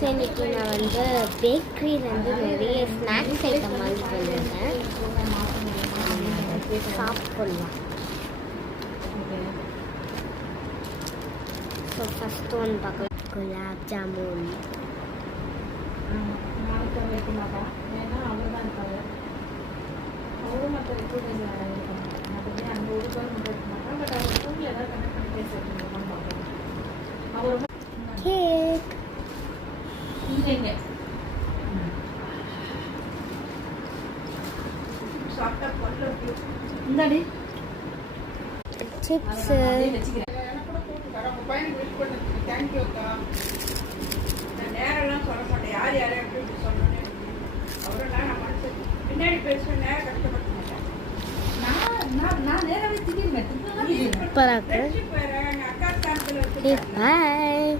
So இன்றைக்கி நான் வந்து பேக்கரியிலேருந்து நிறைய ஸ்நாக்ஸ் ஐட்டம் வாங்கி வந்திருந்தேன். சாப்பிட்லாம். ஸோ ஃபஸ்ட்டு ஒன்று பார்க்கலாம், குலாப் ஜாமுன். கேக் சிப்ஸு, நேரெல்லாம் சொல்ல மாட்டேன். யார் யாரை எப்படி சொல்லணும்னு அவரெல்லாம் நான் மனசு பின்னாடி பேசுவேன். நேரம் கஷ்டப்பட மாட்டேன். நான் நேரவே திட்டிருவேன். சூப்பராக அக்கா ஸ்தானத்தில் பாய்.